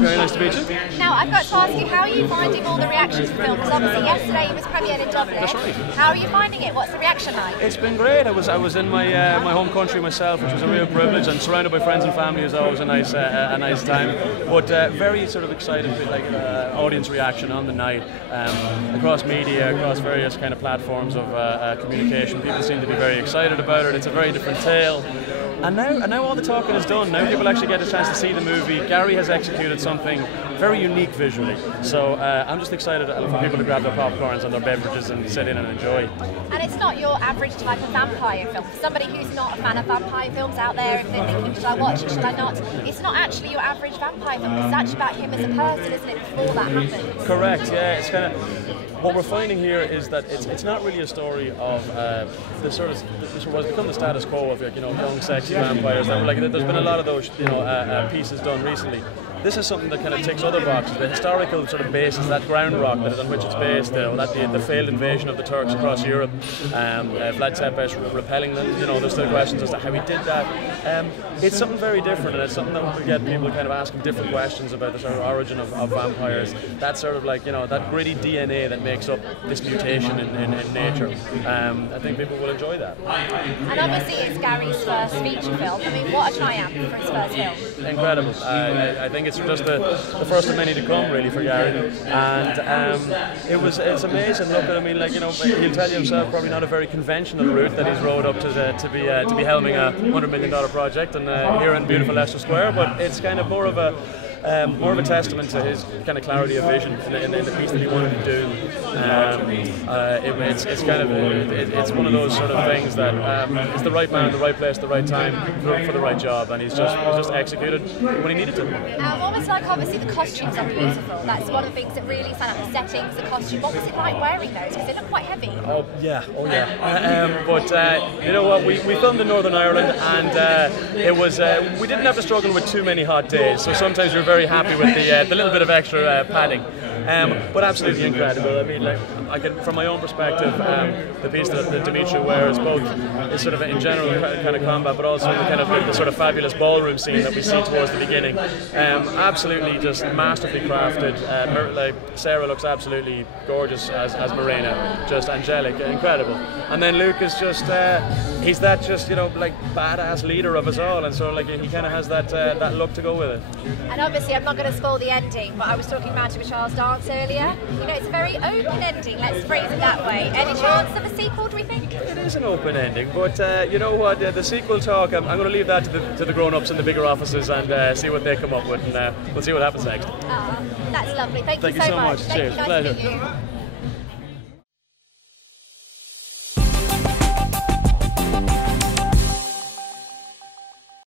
Very nice to meet you. Now, I've got to ask you, how are you finding all the reactions to the film? Because obviously yesterday it was premiered in Dublin. That's right. How are you finding it? What's the reaction like? It's been great. I was in my my home country myself, which was a real privilege, and surrounded by friends and family is always a nice time. But very sort of excited with audience reaction on the night, across media, across various kind of platforms of communication. People seem to be very excited about it. It's a very different tale. And now all the talking is done. Now people actually get a chance to see the movie. Gary has executed something very unique visually. So I'm just excited for people to grab their popcorns and their beverages and sit in and enjoy. And it's not your average type of vampire film. For somebody who's not a fan of vampire films out there, if they're thinking, should I watch it, should I not? It's not actually your average vampire film. It's actually about him as a person, isn't it, before that happens? Correct, yeah. It's kind of... What we're finding here is that it's not really a story of this has become the status quo of young sexy vampires. There's been a lot of those pieces done recently. This is something that kind of ticks other boxes. The historical sort of basis, that ground rock that is on which it's based, the failed invasion of the Turks across Europe, Vlad Tepes repelling them. There's still questions as to how he did that. It's something very different, and it's something that will get people kind of asking different questions about the sort of origin of vampires. That sort of that gritty DNA that makes up this mutation in nature. I think people will enjoy that. And obviously it's Gary's first feature film. I mean, what a triumph for his first film. Incredible. I think it's just the first of many to come, really, for Gary. And it's amazing. Look, he'll tell you himself, probably not a very conventional route that he's rode up to be helming a $100 million project and here in beautiful Leicester Square. But it's kind of more of a testament to his kind of clarity of vision in the piece that he wanted to do. It's one of those sort of things that it's the right man, the right place, the right time for the right job, and he's just executed when he needed to. What was like? Obviously, the costumes are beautiful. That's one of the things that really stand out. The settings, the costume. What was it like wearing those? Because they look quite heavy. Oh yeah. But you know what? We filmed in Northern Ireland, and it was we didn't have to struggle with too many hot days. So sometimes you're very happy with the little bit of extra padding. But absolutely incredible. I mean, from my own perspective, the piece that Dimitri wears both is sort of in general kind of combat, but also the sort of fabulous ballroom scene that we see towards the beginning. Absolutely just masterfully crafted. Sarah looks absolutely gorgeous as Morena, just angelic, incredible. And then Luke is just he's that badass leader of us all, and so he kind of has that look to go with it. And obviously, I'm not going to spoil the ending, but I was talking about it with Charles Dance earlier. It's a very open ending, let's phrase it that way. Any chance of a sequel, do we think? It is an open ending, but you know what, the sequel talk, I'm going to leave that to the grown-ups in the bigger offices and see what they come up with, and we'll see what happens next. That's lovely. Thank you so much. Cheers. Pleasure.